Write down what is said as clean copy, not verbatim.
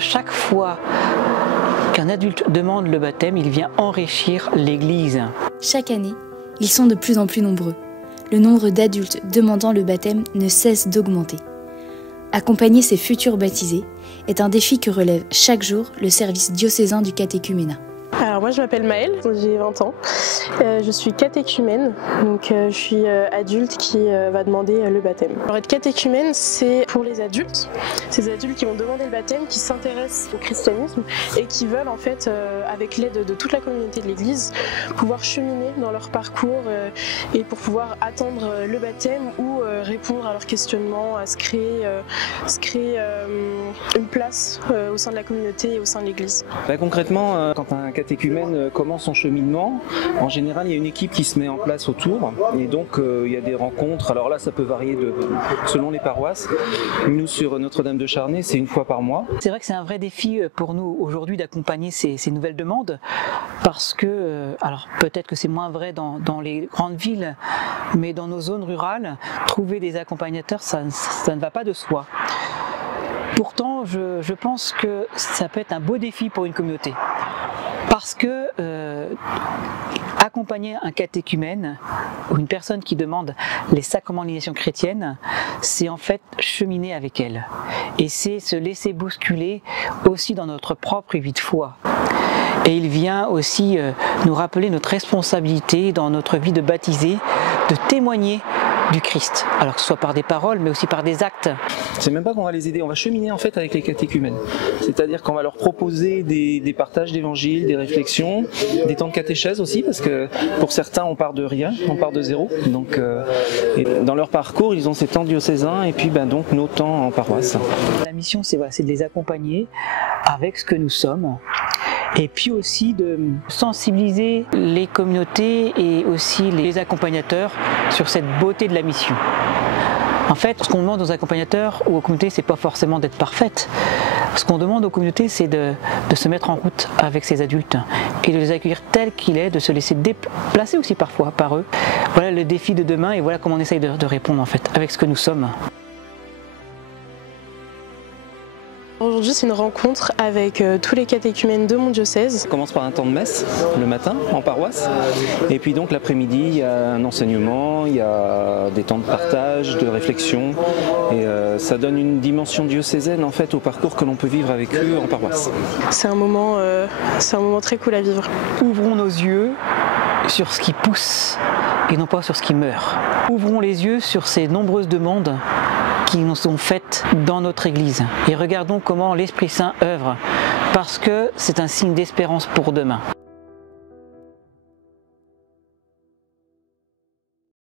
chaque fois qu'un adulte demande le baptême, il vient enrichir l'Église. Chaque année, ils sont de plus en plus nombreux. Le nombre d'adultes demandant le baptême ne cesse d'augmenter. Accompagner ces futurs baptisés est un défi que relève chaque jour le service diocésain du catéchuménat. Alors moi je m'appelle Maëlle, j'ai 20 ans, je suis catéchumène, donc je suis adulte qui va demander le baptême. Alors être catéchumène c'est pour les adultes, ces adultes qui vont demander le baptême, qui s'intéressent au christianisme et qui veulent en fait avec l'aide de toute la communauté de l'église pouvoir cheminer dans leur parcours et pour pouvoir attendre le baptême ou répondre à leurs questionnements, à se créer une place au sein de la communauté et au sein de l'église. Concrètement, quand un catéchumène commence son cheminement, en général il y a une équipe qui se met en place autour et donc il y a des rencontres. Alors là ça peut varier selon les paroisses. Nous sur Notre-Dame de Charnay c'est une fois par mois. C'est vrai que c'est un vrai défi pour nous aujourd'hui d'accompagner ces nouvelles demandes parce que, alors peut-être que c'est moins vrai dans les grandes villes, mais dans nos zones rurales, trouver des accompagnateurs ça ne va pas de soi. Pourtant, je pense que ça peut être un beau défi pour une communauté. Parce que accompagner un catéchumène ou une personne qui demande les sacrements de l'initiation chrétienne, c'est en fait cheminer avec elle. Et c'est se laisser bousculer aussi dans notre propre vie de foi. Et il vient aussi nous rappeler notre responsabilité dans notre vie de baptisé, de témoigner du Christ, alors que ce soit par des paroles mais aussi par des actes. C'est même pas qu'on va les aider, on va cheminer en fait avec les catéchumènes. C'est-à-dire qu'on va leur proposer des partages d'évangile, des réflexions, des temps de catéchèse aussi, parce que pour certains on part de rien, on part de zéro. Donc et dans leur parcours ils ont ces temps diocésains et puis donc nos temps en paroisse. La mission c'est de les accompagner avec ce que nous sommes. Et puis aussi de sensibiliser les communautés et aussi les accompagnateurs sur cette beauté de la mission. En fait, ce qu'on demande aux accompagnateurs ou aux communautés, c'est pas forcément d'être parfaite. Ce qu'on demande aux communautés, c'est de se mettre en route avec ces adultes et de les accueillir tels qu'il est, de se laisser déplacer aussi parfois par eux. Voilà le défi de demain et voilà comment on essaye de répondre en fait avec ce que nous sommes. Aujourd'hui, c'est une rencontre avec tous les catéchumènes de mon diocèse. On commence par un temps de messe le matin en paroisse et puis donc l'après-midi il y a un enseignement, il y a des temps de partage, de réflexion et ça donne une dimension diocésaine en fait au parcours que l'on peut vivre avec eux en paroisse. C'est un moment très cool à vivre. Ouvrons nos yeux sur ce qui pousse et non pas sur ce qui meurt. Ouvrons les yeux sur ces nombreuses demandes qui nous sont faites dans notre Église et regardons comment l'Esprit Saint œuvre parce que c'est un signe d'espérance pour demain.